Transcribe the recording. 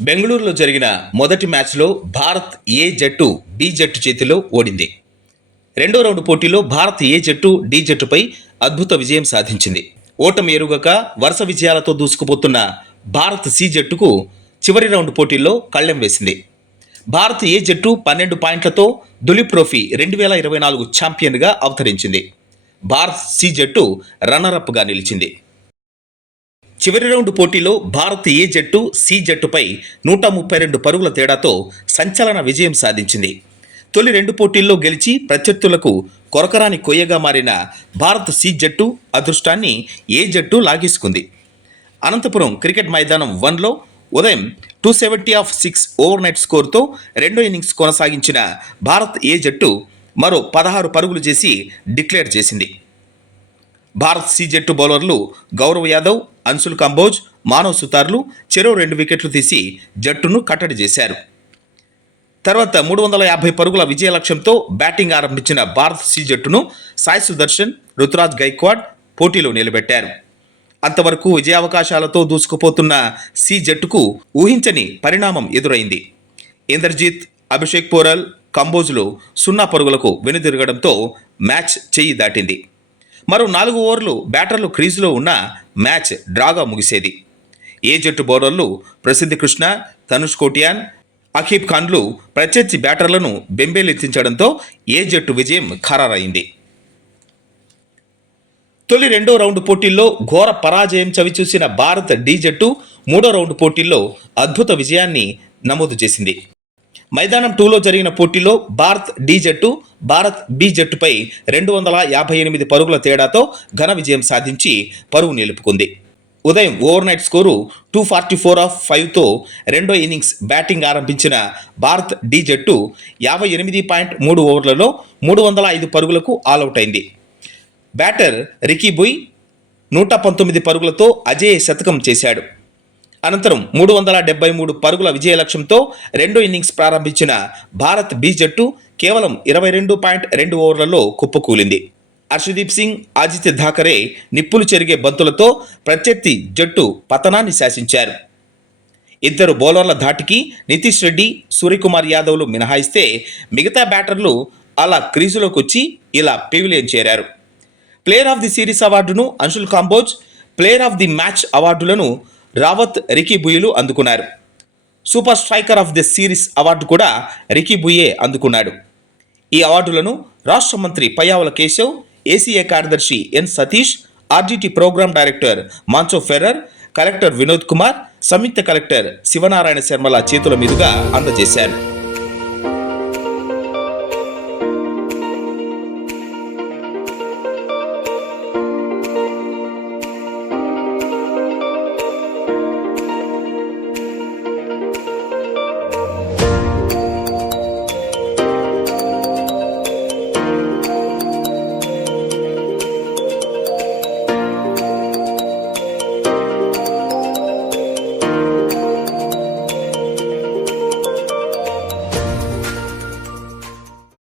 బెంగళూరులో జరిగిన మొదటి మ్యాచ్లో భారత్ ఏ జట్టు బి జట్టు చేతిలో ఓడింది. రెండో రౌండ్ పోటీలో భారత్ ఏ జట్టు డి జట్టుపై అద్భుత విజయం సాధించింది. ఓటమి ఎరుగక వరుస విజయాలతో దూసుకుపోతున్న భారత్ సి జట్టుకు చివరి రౌండ్ పోటీల్లో కళ్ళెం వేసింది. భారత్ ఏ జట్టు పన్నెండు పాయింట్లతో దులీప్ ట్రోఫీ రెండు వేల ఇరవై నాలుగు ఛాంపియన్గా అవతరించింది. భారత్ సి జట్టు రన్నరప్గా నిలిచింది. చివరి రౌండ్ పోటీలో భారత్ ఏ జట్టు సి జట్టుపై నూట ముప్పై రెండు పరుగుల తేడాతో సంచలన విజయం సాధించింది. తొలి రెండు పోటీల్లో గెలిచి ప్రత్యర్థులకు కొరకరాని కొయ్యగా మారిన భారత్ సి జట్టు అదృష్టాన్ని ఏ జట్టు లాగేసుకుంది. అనంతపురం క్రికెట్ మైదానం వన్లో ఉదయం two seventy of six overnight స్కోర్తో రెండో ఇన్నింగ్స్ కొనసాగించిన భారత్ ఏ జట్టు మరో పదహారు పరుగులు చేసి డిక్లేర్ చేసింది. భారత్ సి జట్టు బౌలర్లు గౌరవ్ యాదవ్ అన్సుల్ కంబోజ్ మానవ్ సుతార్లు చెరో రెండు వికెట్లు తీసి జట్టును కట్టడి చేశారు. తర్వాత మూడు వందల యాభై పరుగుల విజయ లక్ష్యంతో బ్యాటింగ్ ఆరంభించిన భారత్ సి జట్టును సాయి సుదర్శన్ రుతురాజ్ గైక్వాడ్ పోటీలో నిలబెట్టారు. అంతవరకు విజయావకాశాలతో దూసుకుపోతున్న సి జట్టుకు ఊహించని పరిణామం ఎదురైంది. ఇంద్రజిత్ అభిషేక్ పోరల్ కంబోజ్లు సున్నా పరుగులకు వెనుదిరగడంతో మ్యాచ్ చేయి దాటింది. మరో నాలుగు ఓవర్లు బ్యాటర్లు క్రీజులో ఉన్న మ్యాచ్ డ్రాగా ముగిసేది. ఏ జట్టు బౌలర్లు ప్రసిద్ధి కృష్ణ తనుష్ కోటియాన్ అఖీబ్ ఖాన్లు ప్రత్యర్థి బ్యాటర్లను బెంబేలెత్తించడంతో ఏ జట్టు విజయం ఖరారైంది. తొలి రెండో రౌండ్ పోటీల్లో ఘోర పరాజయం చవిచూసిన భారత్ డి జట్టు మూడో రౌండ్ పోటీల్లో అద్భుత విజయాన్ని నమోదు చేసింది. మైదానం టూలో జరిగిన పోటీలో భారత్ డి జట్టు భారత్ బి జట్టుపై రెండు వందల యాభై ఎనిమిది పరుగుల తేడాతో ఘన విజయం సాధించి పరువు నిలుపుకుంది. ఉదయం overnight score two forty four of ఫైవ్తో రెండో ఇన్నింగ్స్ బ్యాటింగ్ ఆరంభించిన భారత్ డి జట్టు యాభై ఎనిమిది పాయింట్ మూడు ఓవర్లలో మూడు వందల ఐదు పరుగులకు ఆల్అవుట్ అయింది. బ్యాటర్ రికీ బుయ్ నూట పంతొమ్మిది పరుగులతో అజయ్ శతకం చేశాడు. అనంతరం మూడు వందల డెబ్బై మూడు పరుగుల విజయ లక్ష్యంతో రెండో ఇన్నింగ్స్ ప్రారంభించిన భారత్ బి జట్టు కేవలం ఇరవై రెండు పాయింట్ రెండు ఓవర్లలో కుప్పకూలింది హర్షదీప్ సింగ్ ఆదిత్య ధాకరే నిప్పులు చెరిగే బంతులతో ప్రత్యర్థి జట్టు పతనాన్ని శాసించారు. ఇద్దరు బౌలర్ల ధాటికి నితీష్ రెడ్డి సూర్యకుమార్ యాదవ్లు మినహాయిస్తే మిగతా బ్యాటర్లు అలా క్రీజులోకి వచ్చి ఇలా పెవిలియన్ చేరారు. ప్లేయర్ ఆఫ్ ది సిరీస్ అవార్డును Anshul Kamboj player of the match అవార్డులను రావత్ రికీ బుయ్యలు అందుకున్నారు. Super striker of the series award కూడా రికీ బుయ్యే అందుకున్నాడు. ఈ అవార్డులను రాష్ట్ర మంత్రి పయ్యావుల కేశవ్ ఏసీఏ కార్యదర్శి N Satish RGT programme director Moncho Ferrer collector Vinod Kumar సంయుక్త కలెక్టర్ శివనారాయణ శర్మల చేతుల మీదుగా అందజేశారు.